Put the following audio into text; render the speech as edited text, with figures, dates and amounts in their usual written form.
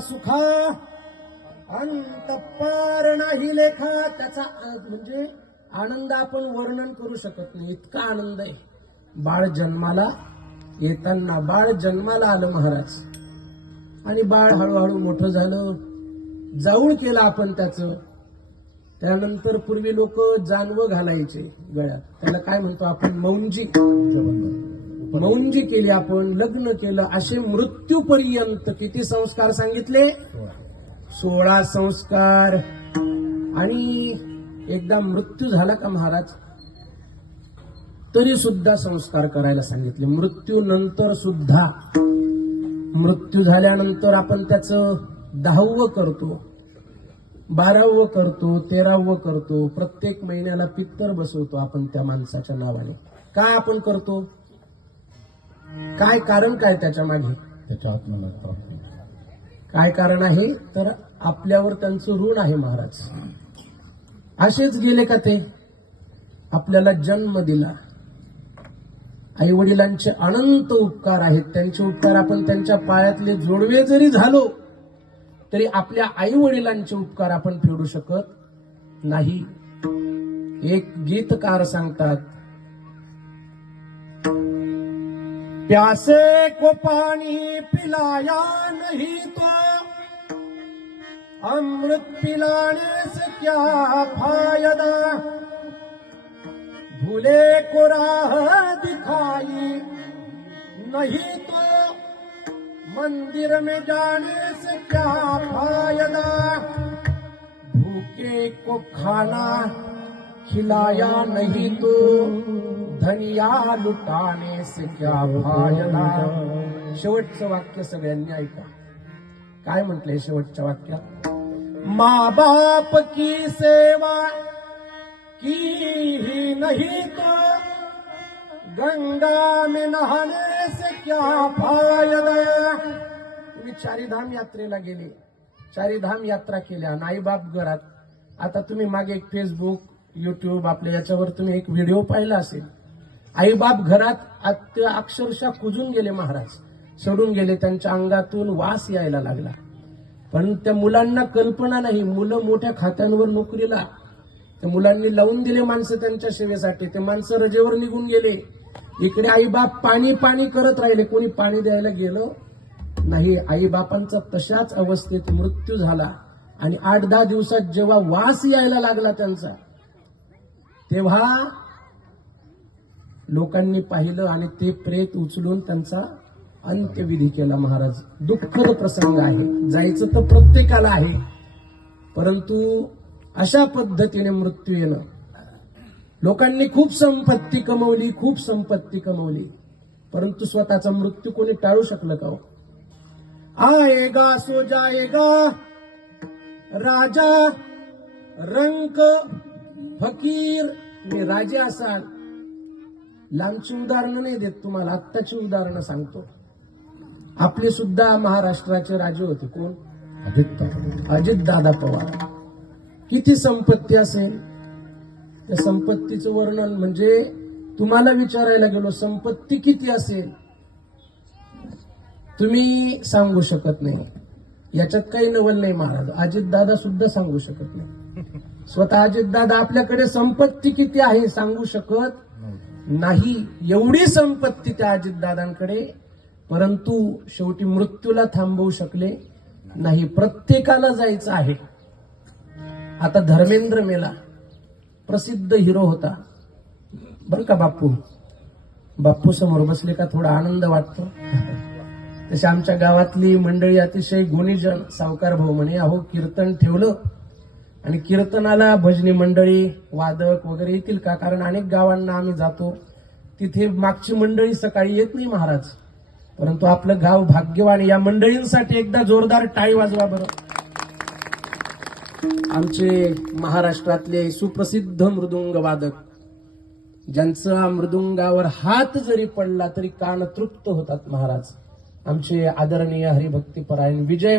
सुखा अंत पार नाही लेखा. त्याचा म्हणजे आनंद आपण वर्णन करू शकत नाही, इतका आनंद आहे. बाळ जन्माला येताना बाळ जन्माला आलं महाराज, आणि बाळ हळूहळू मोठं झालं, जाऊळ केलं आपण त्याचं. त्यानंतर पूर्वी लोक जानवं घालायचे गळ्यात, त्याला काय म्हणतो आपण, मौंजी. मौंजी केली आपण, लग्न केलं. असे मृत्यूपर्यंत किती संस्कार सांगितले? 16 संस्कार. आणि एकदा मृत्यू झाला का महाराज, तरी सुद्धा संस्कार करायला सांगितले. मृत्यूनंतर सुद्धा. मृत्यू झाल्यानंतर आपण त्याचं 10वं करतो, 12वं करतो, 13वं करतो. प्रत्येक महिन्याला पित्तर बसवतो आपण त्या माणसाच्या नावाने. काय आपण करतो? काय कारण, काय त्याच्या मागे? त्याच्या आत्म्याला काय कारण आहे? तर आपल्यावर त्यांचं ऋण आहे महाराज. असेच गेले का ते? आपल्याला जन्म दिला. आई वडिलांचे अनंत उपकार आहेत. त्यांचे उपकार आपण त्यांच्या पायातले जोडवे जरी झालो तरी आपल्या आई वडिलांचे उपकार आपण फेडू शकत नाही. एक गीतकार सांगतात, प्यासे को पानी पिलाया नहीं तो अमृत पिलाने से क्या फायदा. भूले को राह दिखाई नहीं तो मंदिर में जाने से क्या फायदा. भूखे को खाना खिलाया नहीं तो धनिया लुटाने से क्या फायदा. शेवटचं वाक्य सगळ्यांनी ऐका. काय म्हटलंय शेवटच्या वाक्यात? माँ बाप की सेवा की ही नहीं तो गंगा में नहाने से क्या फायदा. तुम्ही चारीधाम यात्रेला गेले, चारीधाम यात्रा केल्या, आई बाप घरात. आता तुम्ही मागे एक फेसबुक, युट्यूब आपल्या याच्यावर तुम्ही एक व्हिडिओ पाहिला असेल. आई बाप घरात अक्षरशः कुजून गेले महाराज, सोडून गेले. त्यांच्या अंगातून वास यायला लागला. पण त्या मुलांना कल्पना नाही, मुलं मोठ्या खात्यांवर नोकरीला. त्या मुलांनी लावून दिले माणसं त्यांच्या सेवेसाठी. ते माणसं रजेवर निघून गेले. इकडे आई बाप पाणी पाणी करत राहिले, कोणी पाणी द्यायला गेलं नाही. आई बापांचा तशाच अवस्थेत मृत्यू झाला. आणि 8-10 दिवसात जेव्हा वास यायला लागला त्यांचा, तेव्हा लोकांनी पाहिलं आणि ते प्रेत उचलून त्यांचा अंत्यविधी केला महाराज. दुःखद प्रसंग आहे. जायचं तर प्रत्येकाला आहे, परंतु अशा पद्धतीने मृत्यू येणं. लोकांनी खूप संपत्ती कमवली, खूप संपत्ती कमवली, परंतु स्वतःचा मृत्यू कोणी टाळू शकलं का? आएगा सो जाएगा राजा रंक फकीर. मी राजे असाल. लांबची उदाहरणं नाही देत तुम्हाला, आत्ताची उदाहरणं सांगतो. आपले सुद्धा महाराष्ट्राचे राजे होते. कोण? अजितदादा पवार. किती संपत्ती असेल? त्या संपत्तीचं वर्णन म्हणजे तुम्हाला विचारायला गेलो, संपत्ती किती असेल तुम्ही सांगू शकत नाही. याच्यात काही नवल नाही महाराज. अजितदादा सुद्धा सांगू शकत नाही. स्वतः अजितदादा आपल्याकडे संपत्ती किती आहे सांगू शकत नाही. एवढी संपत्ती त्या अजितदादांकडे, परंतु शेवटी मृत्यूला थांबवू शकले नाही. प्रत्येकाला जायचं आहे. आता धर्मेंद्र मेला, प्रसिद्ध हिरो होता बर का. बाप्पू समोर बसले का थोडा आनंद वाटतो. तशी आमच्या गावातली मंडळी अतिशय गुणीजन. सावकार भाऊ म्हणे, अहो कीर्तन ठेवलं आणि कीर्तनाला भजनी मंडळी, वादक वगैरे येतील का? कारण अनेक गावांना आम्ही जातो, तिथे मागची मंडळी सकाळी येत नाही महाराज. परंतु आपलं गाव भाग्यवान. या मंडळींसाठी एकदा जोरदार टाळी वाजवा बरं. आमचे महाराष्ट्रातले सुप्रसिद्ध मृदुंग वादक, ज्यांचा मृदुंगावर हात जरी पडला तरी कान तृप्त होतात महाराज. आमचे आदरणीय हरिभक्तीपरायण विजय